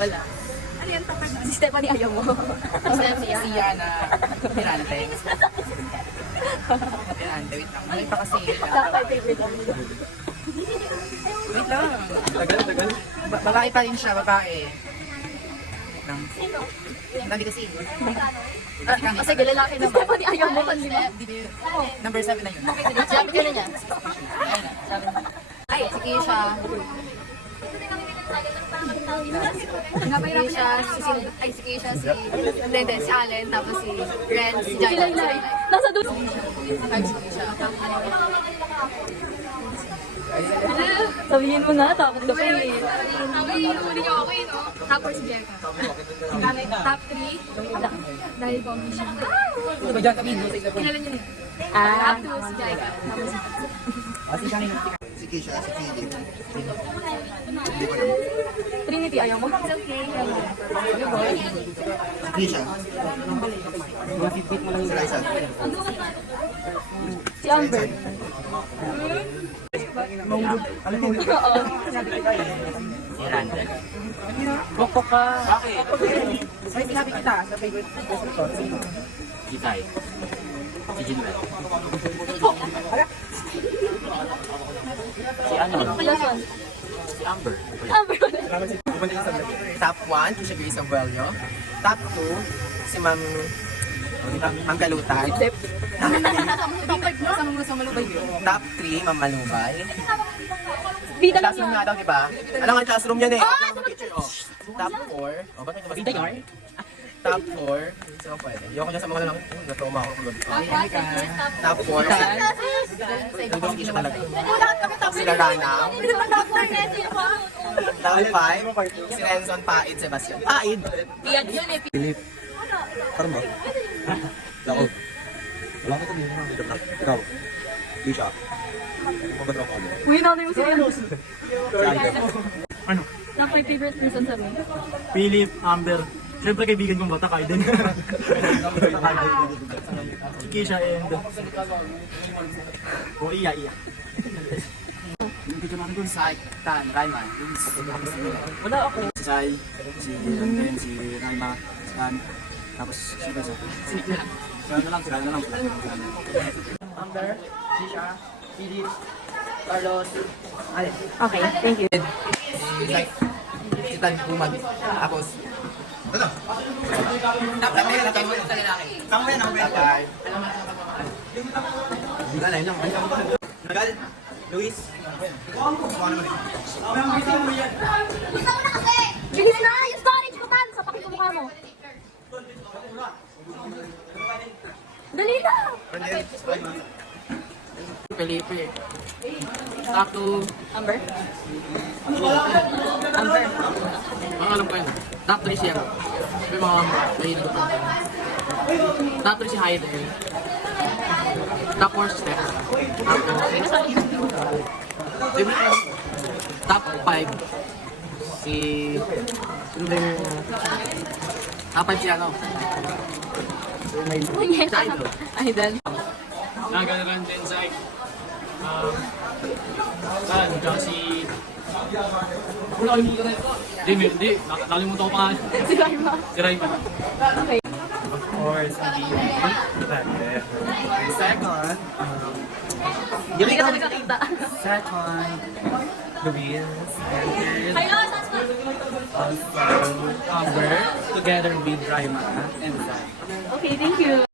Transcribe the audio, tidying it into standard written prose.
Wala. Ano yan? Si Stephanie ayaw mo. Si Yana. Pirante. Pirante, wait lang. May pa kasi. favorite ako. Wait lang. Tagal. Babae pa rin siya, babae. Wait lang. Nandito kasi. Kasi lalaki naman. Stephanie ayaw mo kan, di ba? Number 7 na yun. Sabi ko na niya. Ay, si Keisha. Si Keisha, si Allen, tapos si Ren, si Jai. Nasa dulo. Ay, si Keisha. Sabihin mo na, takot ka pa eh. Huli niyo ako no? Top 4 si Jericho. Top 3, dahil bombi siya. Ano ba dyan kami? Kilala niyo na. Ah. Top 2 si Jericho. Si Keisha, si Philip. Hindi ko alam. Trinity, ayaw mo? It's okay. Si Keisha. Si Liza. Si Amber. Bokok ka. Bakit? Ay, sinabi kita sa favorite ko. Si Tay. Si Jinwell. Si ano? Last one. Si Amber. Amber. Top 1, si Grace Abuelo. Top 2, si Ma'am Kalutan. Top 3, Ma'am Malubay. Bida lang Classroom yun. nga daw, di ba? Alam nga, classroom yan eh. Top 4. Bakit ba? Bida yun? Top 4. So, pwede. Ayoko dyan sa mga lang. Natrauma ako kagabi. Top 4. Nandun siya talaga. Sila Rana. Top 5. Si Renzon Paid Sebastian. Paid? Iyan yun eh. Philip. Parang ba? Ako. Wala ko sabihin mo. Ikaw. Keisha. Magandang ako. Uy, natin yung serious. Ano? Na my favorite person sa me. Philip, Amber. Siyempre kaibigan kong bata, Kaiden. Keisha and... O, Iya. Sai, Tan, Rayman. Wala ako. Si Sai, si Ren, si Raima, si Tan. Tapos, si Besa. Sila na lang. Amber, Keisha, Philip, Carlos, Alex. Okay, thank you. Si Tan Bumag. Tapos, Dapat may nagay mo sa lalaki. Tatay. Nanay lang. Nagal, Luis. Bilis na! Yung storage mo, Tan! Sa pakikumukha mo. Dali na! Felipe. Top 2. Amber? Mga alam ko yun. Top 3 siya. May mga mahilig ko. Top 3 si Hayden. Top 4 si Steph. Top 5 si... Top 5 si ano? Si Idol. Idol. Nagalaran din sa... si... Hindi. Nakalimutan ko pa nga. Si Raima. Si Raima. Okay. Or si... Second, Hindi ka na nagkakita. Luis. And Hello! also Amber. Together with Raima and Zai. Okay, thank you.